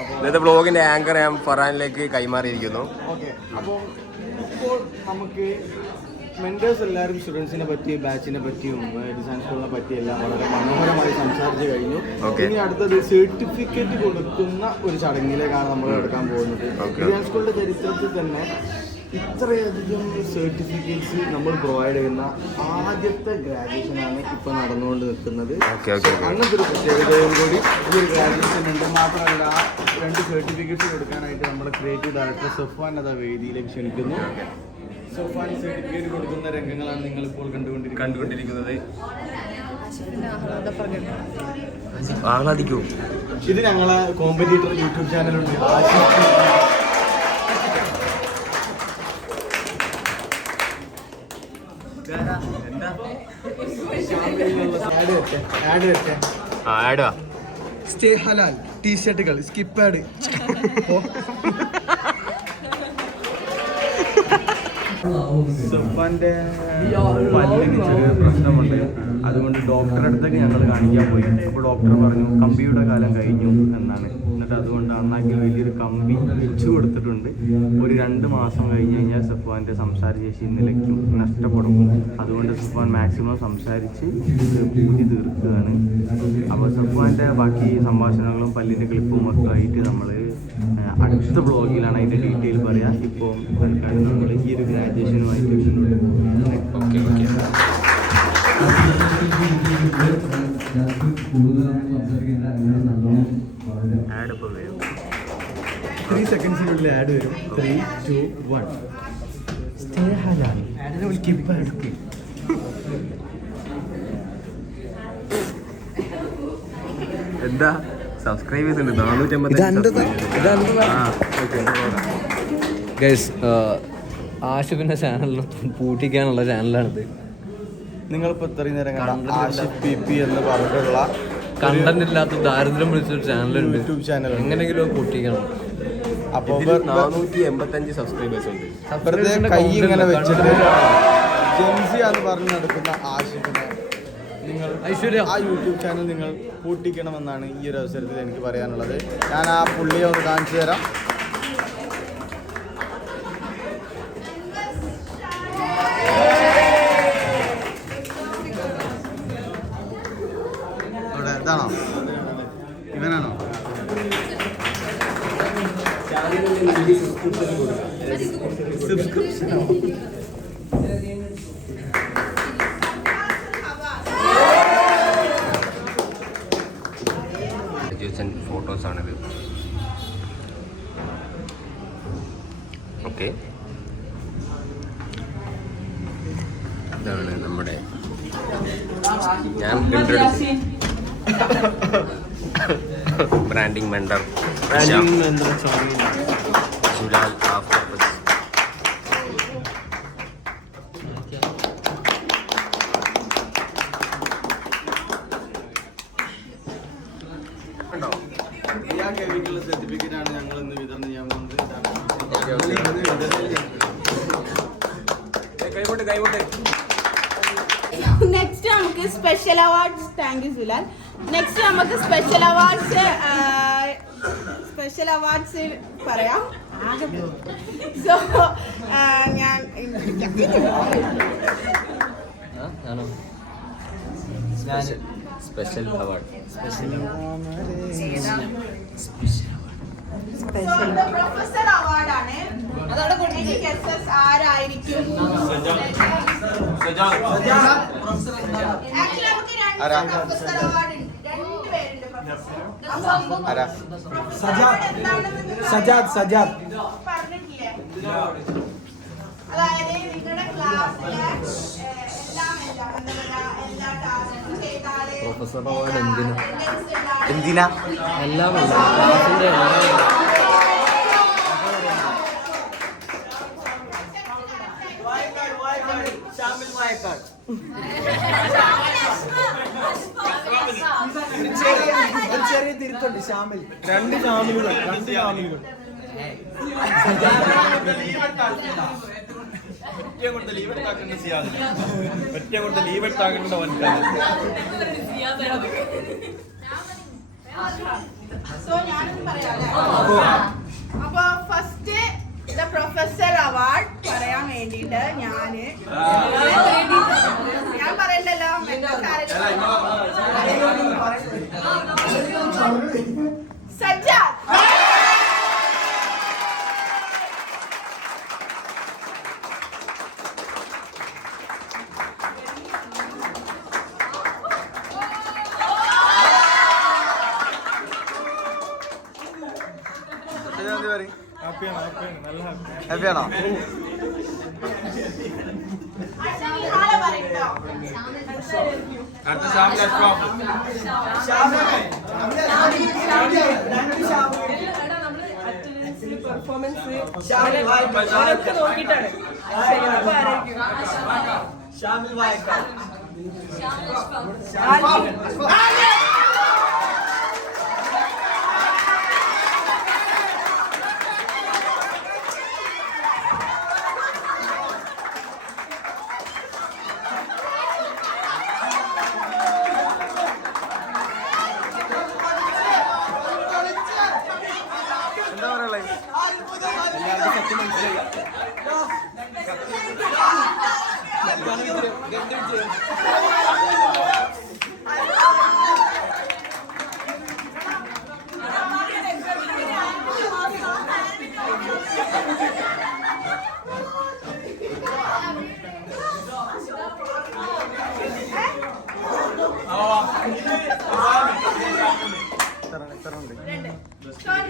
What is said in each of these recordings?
ഇന്നത്തെ ബ്ലോഗിന്റെ ആങ്കർ ഞാൻ ഫറാനിലേക്ക് കൈമാറിയിരിക്കുന്നു. ഓക്കെ, അപ്പോൾ ഇപ്പോൾ നമുക്ക് മെന്റേഴ്സ് എല്ലാവരും സ്റ്റുഡൻസിനെ പറ്റിയും ബാച്ചിനെ പറ്റിയും ഡിസൈൻ സ്കൂളിനെ പറ്റിയും എല്ലാം വളരെ മനോഹരമായി സംസാരിച്ച് കഴിഞ്ഞു. ഇനി അടുത്തത് സർട്ടിഫിക്കറ്റ് കൊടുക്കുന്ന ഒരു ചടങ്ങിലേക്കാണ് നമ്മൾ എടുക്കാൻ പോകുന്നത്. ഡിസൈൻ സ്കൂളിന്റെ ചരിത്രത്തിൽ തന്നെ ഇത്രയധികം സർട്ടിഫിക്കറ്റ്സ് നമ്മൾ പ്രൊവൈഡ് ചെയ്യുന്ന ആദ്യത്തെ ഗ്രാജുവേഷനാണ് ഇപ്പോൾ നടന്നുകൊണ്ട് നിൽക്കുന്നത്. അങ്ങനത്തെ ഒരു പ്രത്യേകതയും കൂടി ഈ ഒരു ഗ്രാജുവേഷൻ ഉണ്ട്. മാത്രമല്ല, ആ 2 സർട്ടിഫിക്കറ്റ്സ് കൊടുക്കാനായിട്ട് നമ്മുടെ ക്രിയേറ്റീവ് ഡയറക്ടർ സഫ്വാൻ അതാ വേദിയിലേക്ക് ക്ഷണിക്കുന്നു. സഫ്വാൻ സർട്ടിഫിക്കറ്റ് കൊടുക്കുന്ന രംഗങ്ങളാണ് നിങ്ങൾ ഇപ്പോൾ കണ്ടുകൊണ്ടിരിക്കുന്നത്. ആഹ്ലാദിക്കൂ. ഇത് ഞങ്ങളെ കോമ്പറ്റീറ്റർ യൂട്യൂബ് ചാനലുണ്ട്. സ്റ്റേ ഹലാൽ ടീഷർട്ടുകൾ സ്കിപ്പാഡ്. സഫ്വാന്റെ പല്ലിന് ചെറിയ പ്രശ്നമുണ്ട്. അതുകൊണ്ട് ഡോക്ടറെ അടുത്തേക്ക് ഞങ്ങൾ കാണിക്കാൻ പോയി. അപ്പോൾ ഡോക്ടർ പറഞ്ഞു കമ്പിയുടെ കാലം കഴിഞ്ഞു എന്നാണ്. എന്നിട്ട് അതുകൊണ്ട് അണ്ണാക്കിൽ വലിയൊരു കമ്പി വെച്ചു കൊടുത്തിട്ടുണ്ട്. ഒരു 2 മാസം കഴിഞ്ഞ് കഴിഞ്ഞാൽ സഫ്വാന്റെ സംസാരശേഷി നിലയ്ക്കും, നഷ്ടപ്പെടും. അതുകൊണ്ട് സഫ്വാൻ മാക്സിമം സംസാരിച്ച് പൂജി തീർക്കുകയാണ്. അപ്പോൾ സഫ്വാന്റെ ബാക്കി സംഭാഷണങ്ങളും പല്ലിൻ്റെ ക്ലിപ്പും ഒക്കെ ആയിട്ട് നമ്മൾ അടുത്ത ബ്ലോഗിലാണ് അതിൻ്റെ ഡീറ്റെയിൽ പറയാം. ഇപ്പോൾ തൽക്കാലം നമ്മൾ ഈ ഒരു ഗ്രാജുവേഷനുമായിട്ട് ഓക്കെ 3 സെക്കൻഡ്സിനുള്ളിൽ ആഡ് വരും. 3, 2, 1. സ്റ്റേ ഹലാൽ എന്താ സബ്സ്ക്രൈബ് ചെയ്തിട്ടുണ്ട് 450. ഗൈസ്, ആഷിഫിന്റെ ചാനലിന് പൂട്ടിക്കാനുള്ള ചാനലാണിത്. നിങ്ങളിപ്പോൾ ഇത്രയും നേരം ആഷിഫ് PP എന്ന് പറഞ്ഞിട്ടുള്ള കണ്ടന്റ് ഇല്ലാത്ത ദാരിദ്ര്യം വിളിച്ചൊരു ചാനലുണ്ട്, യൂട്യൂബ് ചാനൽ. എങ്ങനെയെങ്കിലും പൂട്ടിക്കണം. അപ്പോൾ 485 സബ്സ്ക്രൈബേഴ്സ് ഉണ്ട്. വെറുതെ കൈ ഇങ്ങനെ വെച്ചിട്ട് ജെൻസിയാന്ന് പറഞ്ഞു നടക്കുന്ന ആഷിഫിനെ നിങ്ങൾ ആ യൂട്യൂബ് ചാനൽ നിങ്ങൾ പൂട്ടിക്കണമെന്നാണ് ഈ ഒരു അവസരത്തിൽ എനിക്ക് പറയാനുള്ളത്. ഞാൻ ആ പുള്ളിയെ ഒന്ന് കാണിച്ചു തരാം. ഇതാണോ, ഇവനാണോ? സബ്സ്ക്രിപ്ഷനോ? ഫോട്ടോസാണിത്. ഓക്കെ, ഇതാണ് നമ്മുടെ ബ്രാൻഡിങ് മെന്റർ ജുലാൽ ആഫ്റ്റർ. സർട്ടിഫിക്കറ്റാണ് ഞങ്ങൾ ഇന്ന് വിതരണം ചെയ്യാൻ പോകുന്നത്. നെക്സ്റ്റ് നമുക്ക് special awards. Thank you Sulal. Next നമുക്ക് സ്പെഷ്യൽ അവാർഡ്സ് പറയാം. സോ ഞാൻ സ്പെഷ്യൽ അവാർഡ് പ്രൊഫസർ അവാർഡാണ്. അതോടെ കൂടി ഗസ്റ്റസ് ആരായിരിക്കും? ആക്ച്വലി നമുക്ക് 2 പ്രൊഫസർ അവാർഡ് ഉണ്ട്. 2 പേരുണ്ട് പ്രൊഫസർ. സജാദ് പറഞ്ഞിട്ടില്ലേ? അതായത് നിങ്ങളുടെ ക്ലാസ്സിലെ എല്ലാ ടാസ്കും ചെയ്താല് പ്രൊഫസർ അവാർഡ് എന്തിനാ എല്ലാം ക്ലാസിന്റെ ചെറിയ തിരുത്തുണ്ട്. ഷാമിൽ 2 ഷാമിലുകൾ. സോ ഞാനൊന്നും പറയാം. അപ്പൊ ഫസ്റ്റ് ദ പ്രൊഫസർ അവാർഡ് പറയാൻ വേണ്ടിട്ട് ഞാൻ പറയണ്ടല്ലോ. സജ്ജാദ്. ഹാപ്പിയാണോ? പെർഫോമൻസ് നോക്കിയിട്ടാണ്.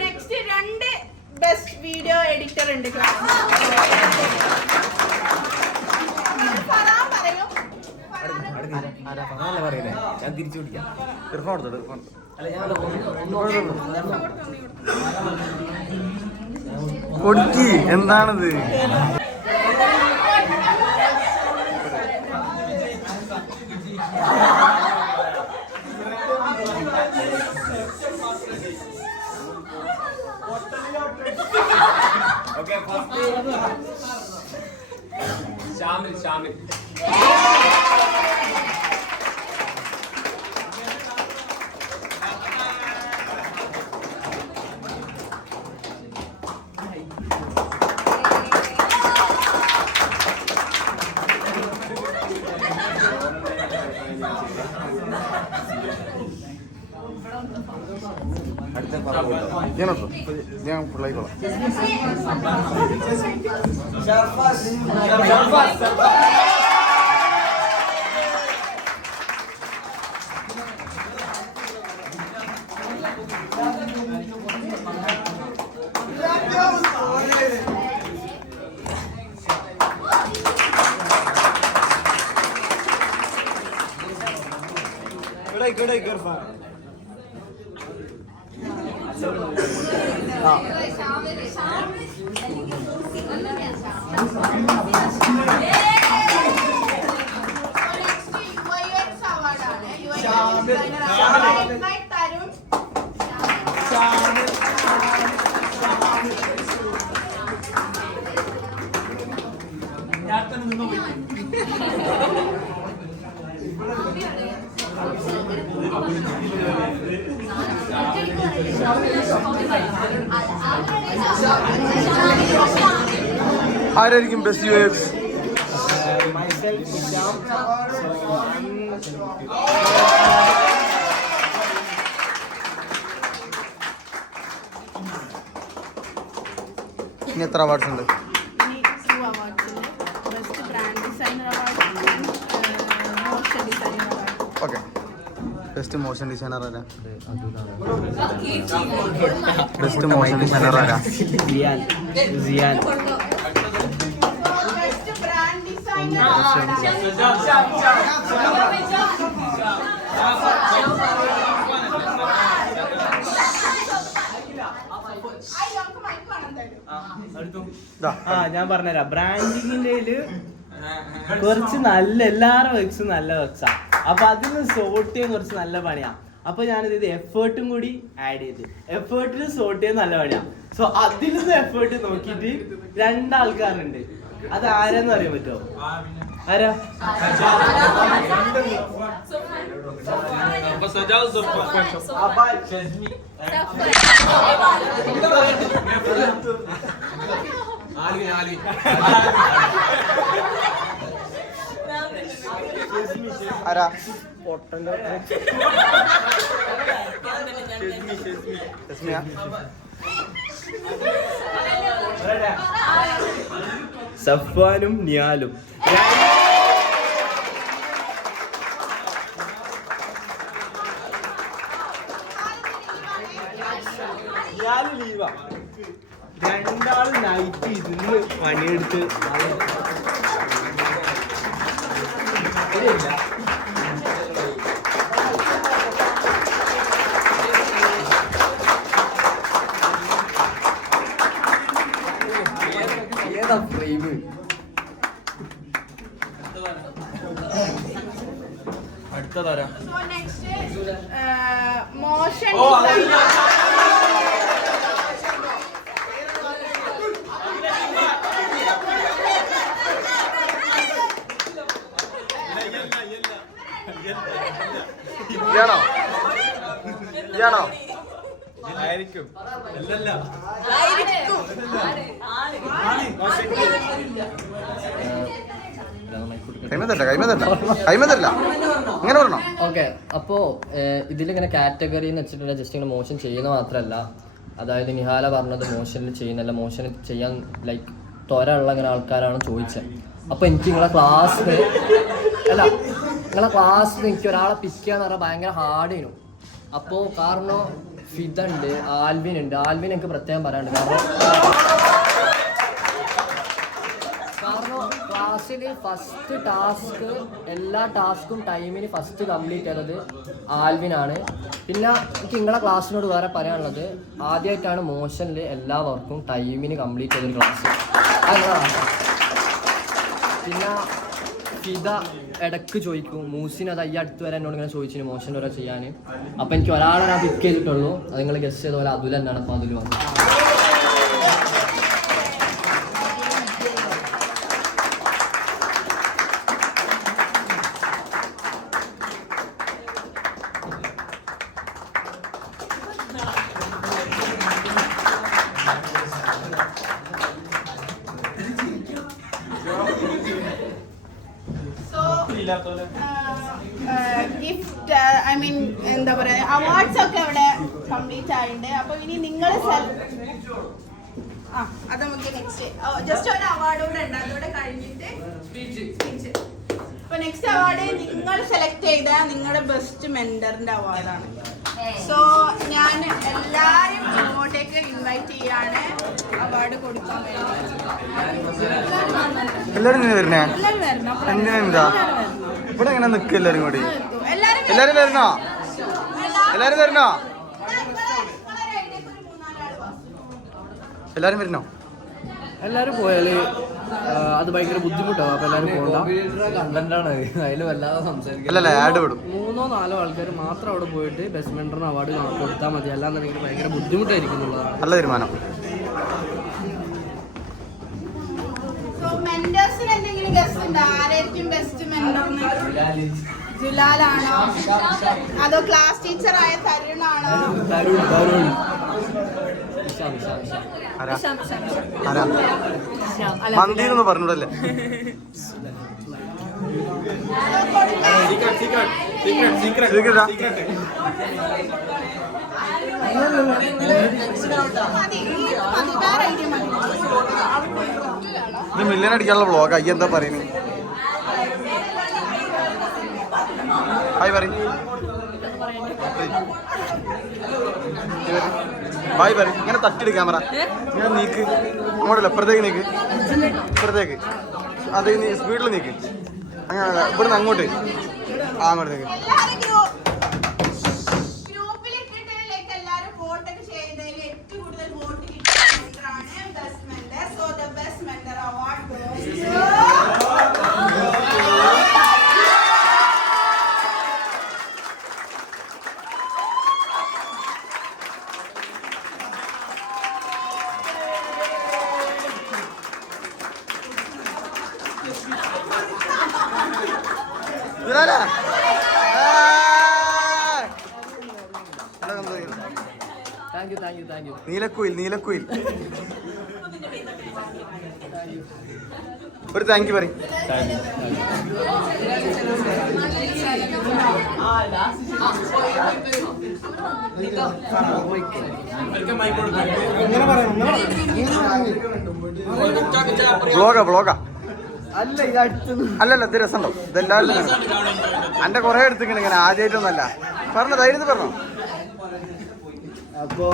നെക്സ്റ്റ് 2 ബെസ്റ്റ് വീഡിയോ എഡിറ്റർ ഉണ്ട് ക്ലാസ്. ഞാൻ തിരിച്ചു പിടിക്കാം. കൊടുക്കി എന്താണത്? ഷാമിൽ ഞാൻ പിള്ളേക്കോളാം. ആരായിരിക്കും ബെസ്റ്റ് UX? ഇനി എത്ര അവാർഡ്സ് ഉണ്ട്? ഓക്കെ. ബെസ്റ്റ് മോഷൻ ഡിസൈനർ ആരാ? ബെസ്റ്റ് മോഷൻ ഡിസൈനർ ആരാ? സിയാൻ. ഞാൻ പറഞ്ഞുതരാം. ബ്രാൻഡിങ്ങിന്റെ കുറച്ച് നല്ല എല്ലാവരുടെ വെക്സും നല്ല വെക്സാ. അപ്പൊ അതിന് സോർട്ട് ചെയ്യാൻ കുറച്ച് നല്ല പണിയാ. അപ്പൊ ഞാനിത് എഫേർട്ടും കൂടി ആഡ് ചെയ്ത് എഫേർട്ടിന് സോർട്ട് ചെയ്യാൻ നല്ല പണിയാ. സോ അതിൽ നിന്ന് എഫേർട്ട് നോക്കിയിട്ട് 2 ആൾക്കാരുണ്ട്. അത് ആരെന്ന് അറിയാൻ പറ്റുമോ? ആരാ? ആരാ? സഫ്വാനും നിയാലും. ലീവാ. രണ്ടാള് നൈറ്റ് ഇരുന്ന് പണിയെടുത്ത് ഏതാ ഫ്രെയിം? അടുത്ത തരാം. So next motion ഇയാണോ? ഇയാണോ? ആയിരിക്കും. അല്ലല്ല. കൈമതല്ല അങ്ങനെ പറഞ്ഞോ. ഓക്കെ, അപ്പോ ഇതിലിങ്ങനെ കാറ്റഗറി എന്ന് വെച്ചിട്ടുണ്ടെങ്കിൽ ജസ്റ്റ് ഇങ്ങനെ മോഷൻ ചെയ്യുന്ന മാത്രമല്ല, അതായത് നിഹാല പറഞ്ഞത് മോഷനിൽ ചെയ്യുന്നല്ല, മോഷൻ ചെയ്യാൻ ലൈക്ക് ത്വര ഉള്ള ഇങ്ങനെ ആൾക്കാരാണ് ചോദിച്ചത്. അപ്പോൾ എനിക്ക് നിങ്ങളെ ക്ലാസ്സിൽ എനിക്ക് ഒരാളെ പിക്ക് ചെയ്യാന്ന് പറഞ്ഞാൽ ഭയങ്കര ഹാർഡ് ചെയ്യുന്നു. അപ്പോൾ കാരണം ഫിദ ഉണ്ട്, ആൽവിൻ ഉണ്ട്. ആൽവിൻ എനിക്ക് പ്രത്യേകം പറയാനുണ്ട്. കാരണം ക്ലാസ്സിൽ ഫസ്റ്റ് ടാസ്ക് എല്ലാ ടാസ്കും ടൈമിന് ഫസ്റ്റ് കംപ്ലീറ്റ് ചെയ്തത് ആൽവിനാണ്. പിന്നെ എനിക്ക് നിങ്ങളെ ക്ലാസ്സിനോട് വേറെ പറയാനുള്ളത്, ആദ്യമായിട്ടാണ് മോഷനിൽ എല്ലാ വർക്കും ടൈമിന് കംപ്ലീറ്റ് ചെയ്തൊരു ക്ലാസ്. പിന്നെ ഫിദ ഇടയ്ക്ക് ചോദിക്കും, മൂസിന് അത് ഈ അടുത്ത് വരെ എന്നോട് ഇങ്ങനെ ചോദിച്ചിന് മോഷൻ ഓരോ ചെയ്യാൻ. അപ്പം എനിക്ക് ഒരാളെ ഞാൻ പിക്ക് ചെയ്തിട്ടുള്ളൂ, അത് നിങ്ങൾ ഗസ്റ്റ് ചെയ്ത പോലെ അതുൽ തന്നെയാണ്. അപ്പോൾ അതിൽ വന്നത് ഗിഫ്റ്റ് ഐ മീൻ എന്താ പറയുക അവാർഡ്സ് ഒക്കെ അവിടെ കംപ്ലീറ്റ് ആയിട്ടുണ്ട്. അപ്പൊ ഇനി നിങ്ങൾ അത് നമുക്ക് നെക്സ്റ്റ് ജസ്റ്റ് ഒരു അവാർഡ് കൂടെ ഉണ്ട്, അതോടെ കഴിഞ്ഞിട്ട് സ്പീച്ച്. അപ്പൊ നെക്സ്റ്റ് അവാർഡ് നിങ്ങൾ സെലക്ട് ചെയ്ത നിങ്ങളുടെ ബെസ്റ്റ് മെന്ററിന്റെ അവാർഡാണ്. സോ ഞാൻ എല്ലാവരും ഇങ്ങോട്ടേക്ക് ഇൻവൈറ്റ് ചെയ്യാണ് അവാർഡ് കൊടുക്കാൻ വേണ്ടി. എല്ലാരും വരണേ? എല്ലാവരും വരണം. ഇവിടെ എങ്ങനെ നിൽക്കുക എല്ലാരും കൂടി? എല്ലാരും വരണോ? എല്ലാരും വരണോ? എല്ലാരും വരണോ? എല്ലാവരും പോയാൽ അത് ഭയങ്കര ബുദ്ധിമുട്ടാവും. അപ്പോൾ എല്ലാവരും പോകണ്ട. കണ്ടന്റാണ് അതിൽ വല്ലാതെ സംസാരിക്കുക. അല്ലല്ല, ആഡ് വിടും. 3-4 ആൾക്കാർ മാത്രം അവിടെ പോയിട്ട് ബെസ്റ്റ് മെന്ററിന് അവാർഡ് കൊടുത്താൽ മതി. അല്ലാന്നുണ്ടെങ്കിൽ ഭയങ്കര ബുദ്ധിമുട്ടായിരിക്കും എന്നുള്ളതാണ് നല്ല തീരുമാനം. മെന്റേഴ്സിന് എന്തെങ്കിലും ഗസ്റ്റ് ഉണ്ടോ? ആരായിരിക്കും ബെസ്റ്റ് മെന്റർ? ജുലാലാണോ അതോ ക്ലാസ് ടീച്ചർ ആയ തരുണാണോ? മന്തിന്നൊന്നും പറഞ്ഞൂടല്ലേ? ഇത് മില്യൻ അടിക്കാനുള്ള വ്ളോഗ്. അയ്യ എന്താ പറയുന്നത്? ഹായ് പറ. ബായ് പറ. ഇങ്ങനെ തട്ടിട്ട് ക്യാമറ ഇങ്ങനെ നീക്ക്. അങ്ങോട്ടല്ല, ഇപ്പുറത്തേക്ക് നീക്ക്. ഇപ്പുറത്തേക്ക് അത് സ്പീഡിൽ നീക്ക്. അങ്ങനെ ഇവിടുന്ന് അങ്ങോട്ട് അങ്ങോട്ട് നീക്ക്. Thank you. നീലക്കുയിൽ ഒരു താങ്ക് യു പറയും. വ്ളോഗാ അല്ലല്ല ഇത് രസമുണ്ടോ ഇതെല്ലാവരും എന്റെ കുറെ എടുത്തിങ്ങനെ ഇങ്ങനെ ആദ്യമായിട്ടൊന്നല്ല പറഞ്ഞോ ധൈര്യത്തിൽ പറഞ്ഞോ. അപ്പോ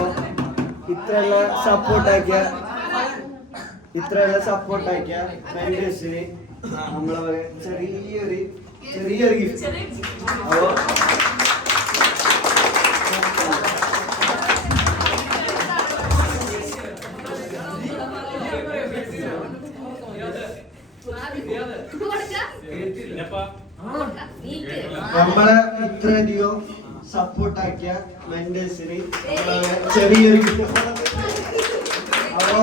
ഇത്രയുള്ള സപ്പോർട്ടാക്കിയ മെമ്പേഴ്സിന് നമ്മളെ ചെറിയൊരു ഗിഫ്റ്റ്. അപ്പോ നമ്മളെ ഇത്രയധികം സപ്പോർട്ടാക്കിയ മെന്റേഴ്സിന് ചെറിയൊരു അപ്പോ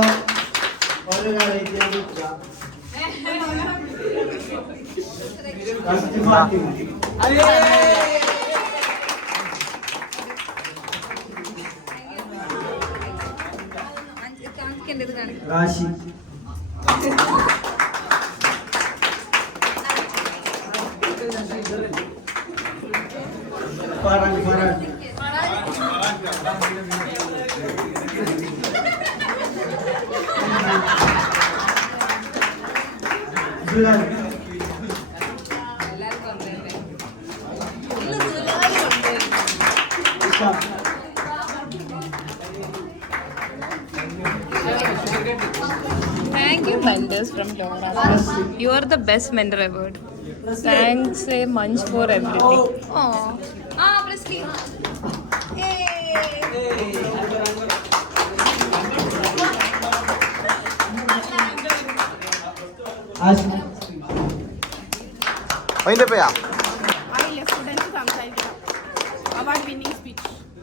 ഒരാളേക്ക് Rashi Farhan Thank you, mentors from Dora. You are the best mentor ever. Thanks, Munch, for everything. Aww. Presley. അതിന്റെ പേയാ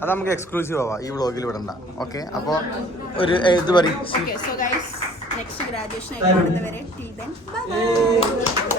അത് നമുക്ക് എക്സ്ക്ലൂസീവ് ആവാം ഈ വ്ളോഗിൽ വിടണ്ട. ഓക്കെ അപ്പോൾ ഒരു ഇത് പറയും. നെക്സ്റ്റ് ഗ്രാജുവേഷൻ ആയിട്ട് കാണുന്നവരെ till then bye bye.